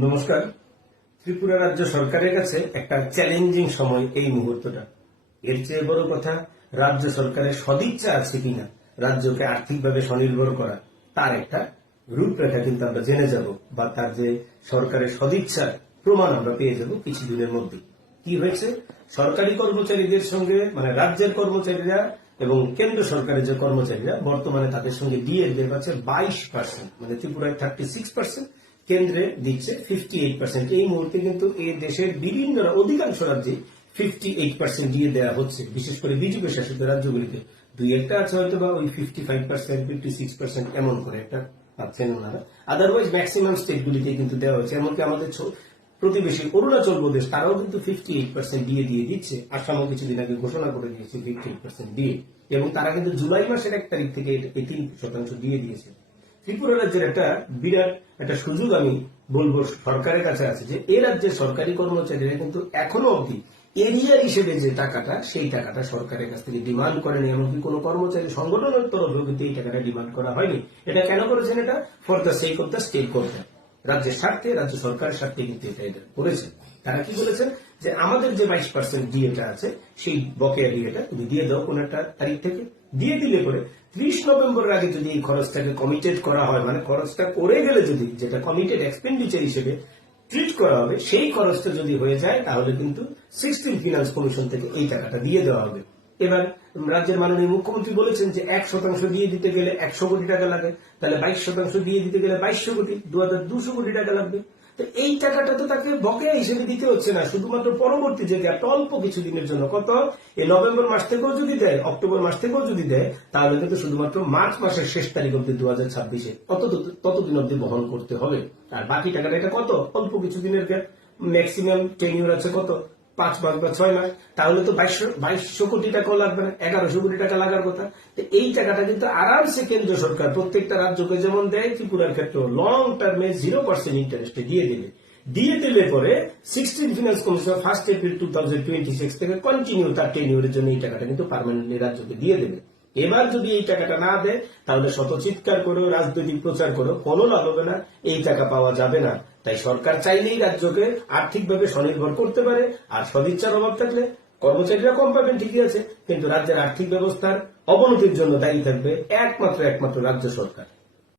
নমস্কার। ত্রিপুরা রাজ্য সরকারের কাছে একটা চ্যালেঞ্জিং সময় এই মুহূর্তটা। এর চেয়ে বড় কথা, রাজ্য সরকারের সদিচ্ছা আছে কিনা, রাজ্যকে আর্থিকভাবে স্বনির্ভর করা, তার একটা রূপরেখা কিন্তু আমরা জেনে যাব, বা তার যে সরকারের সদিচ্ছার প্রমাণ আমরা পেয়ে যাব কিছুদিনের মধ্যে। কি হয়েছে? সরকারি কর্মচারীদের সঙ্গে মানে রাজ্যের কর্মচারীরা এবং কেন্দ্র সরকারের যে কর্মচারীরা, বর্তমানে তাদের সঙ্গে ডিএ পাচ্ছে বাইশ পার্সেন্ট মানে ত্রিপুরায় থার্টি সিক্স পার্সেন্ট কেন্দ্রে দিচ্ছে ফিফটি এইট পার্সেন্ট এই মুহূর্তে কিন্তু এই দেশের বিভিন্ন অধিকাংশ রাজ্যে ফিফটি এইট পার্সেন্ট দিয়ে দেওয়া হচ্ছে, বিশেষ করে বিজেপি শাসিত রাজ্যগুলিতে। দুই একটা আছে হয়তো বা ওই fifty five percent fifty six percent এমন করে একটা পাচ্ছেন ওনারা। আদারওয়াইজ ম্যাক্সিমাম স্টেটগুলিতে কিন্তু দেওয়া হচ্ছে এমনকি আমাদের প্রতিবেশী অরুণাচল প্রদেশ, তারাও কিন্তু ফিফটি এইট পার্সেন্ট দিয়ে দিয়ে দিচ্ছে। আসামও কিছুদিন আগে ঘোষণা করে দিয়েছে ফিফটি এইট পার্সেন্ট দিয়ে। এবং তারা কিন্তু জুলাই মাসের এক তারিখ থেকে এই তিন শতাংশ দিয়ে দিয়েছে। ত্রিপুরা রাজ্যের একটা বিরাট, একটা সুযোগ আমি বলব সরকারের কাছে আছে যে এই রাজ্যের সরকারি কর্মচারীরা কিন্তু এখনও অবধি এরিয়ার হিসেবে যে টাকাটা, সেই টাকাটা সরকারের কাছ থেকে ডিমান্ড করেনি। এমনকি কোনো কর্মচারী সংগঠনের তরফেও কিন্তু এই টাকাটা ডিমান্ড করা হয়নি। এটা কেন করেছেন এটা? For the sake of the state government রাজ্যের স্বার্থে, রাজ্য সরকারের স্বার্থে কিন্তু এটা এটা করেছে। তারা কি বলেছেন? যে আমাদের যে বাইশ পার্সেন্ট ডিএটা আছে, সেই বকেয়া ডিএটা তুমি দিয়ে দাও কোন একটা তারিখ থেকে। দিয়ে দিলে পরে ত্রিশ নভেম্বরের আগে যদি এই খরচটাকে কমিটেড করা হয় মানে খরচটা করে গেলে যদি যেটা কমিটেড এক্সপেন্ডিচার হিসেবে ট্রিট করা হবে, সেই খরচটা যদি হয়ে যায়, তাহলে কিন্তু সিক্সটিন ফিনান্স কমিশন থেকে এই টাকাটা দিয়ে দেওয়া হবে। এবার রাজ্যের মাননীয় মুখ্যমন্ত্রী বলেছেন যে এক শতাংশ দিয়ে দিতে গেলে একশো কোটি টাকা লাগে, তাহলে বাইশ শতাংশ দিয়ে দিতে গেলে বাইশশো কোটি, দু হাজার দুশো কোটি টাকা লাগবে। তো এই টাকাটা তো তাকে বকেয়া হিসেবে দিতে হচ্ছে না, শুধুমাত্র পরবর্তী যে গ্যাপটা, অল্প কিছুদিনের জন্য। কত? এই নভেম্বর মাস থেকেও যদি দেয়, অক্টোবর মাস থেকেও যদি দেয়, তাহলে কিন্তু শুধুমাত্র মার্চ মাসের শেষ তারিখ অব্দি দু হাজার ছাব্বিশে তত ততদিন অব্দি বহন করতে হবে। আর বাকি টাকাটা এটা কত? অল্প কিছুদিনের গ্যাপ ম্যাক্সিমাম টেনিউর আছে কত? পাঁচ মাস বা ছয় মাস তাহলে তো বাইশশো বাইশশো কোটি টাকাও লাগবে না, এগারোশো কোটি টাকা লাগার কথা। তো এই টাকাটা কিন্তু আরামসে কেন্দ্র সরকার প্রত্যেকটা রাজ্যকে যেমন দেয়, ত্রিপুরার ক্ষেত্রে লং টার্মে জিরো পার্সেন্ট ইন্টারেস্টে দিয়ে দিলে দিয়ে দিলে পরে sixteen finance commission first April two thousand twenty six থেকে কন্টিনিউ তার টেনিউরের জন্য এই টাকাটা কিন্তু পার্মানেন্টলি রাজ্যকে দিয়ে দেবে। এবার যদি এই টাকাটা না দেয়, তাহলে শত চিৎকার রাজনৈতিক প্রচার করেও কোনো লাগবে না, এই টাকা পাওয়া যাবে না। তাই সরকার চাইলেই রাজ্যকে আর্থিকভাবে স্বনির্ভর করতে পারে, আর সদিচ্ছার অভাব থাকলে কর্মচারীরা কম পাবেন, ঠিকই আছে, কিন্তু রাজ্যের আর্থিক ব্যবস্থার অবনতির জন্য দায়ী থাকবে একমাত্র একমাত্র রাজ্য সরকার।